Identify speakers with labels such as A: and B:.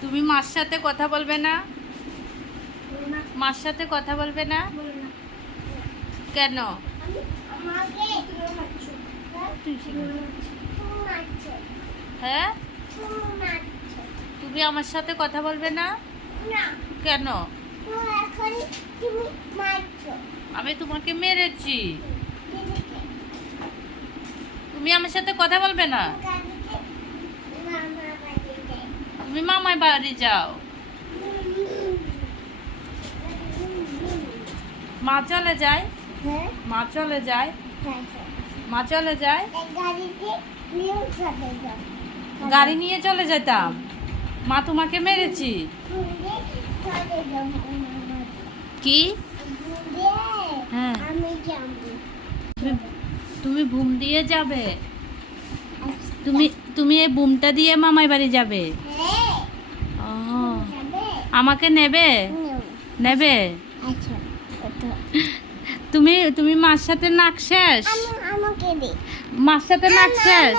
A: তুমি মার সাথে কথা বলবে না মার সাথে কথা বলবে না কেন।
B: হ্যাঁ? তুমি
A: আমার সাথে কথা বলবে না কেন। আমি তোমাকে মেরেছি তুমি আমার সাথে কথা বলবে না। তুমি মামার বাড়ি যাও। মা চলে যায়?
B: হ্যাঁ।
A: মা চলে যায়?
B: হ্যাঁ।
A: মা চলে যায়। গাড়ি নিয়ে চলে যেতাম। মা তোমাকে মেরেছি। কি? হ্যাঁ। তুমি- তুমি বুম দিয়ে যাবে।
B: আচ্ছা।
A: তুমি তুমি এই বুমটা দিয়ে মামাই বাড়ি যাবে।
B: হ্যাঁ। যাবে
A: আমাকে নেবে? নেবে?
B: আচ্ছা
A: তুমি তুমি মার সাথে নাক শেষ? মার সাথে নাক শেষ?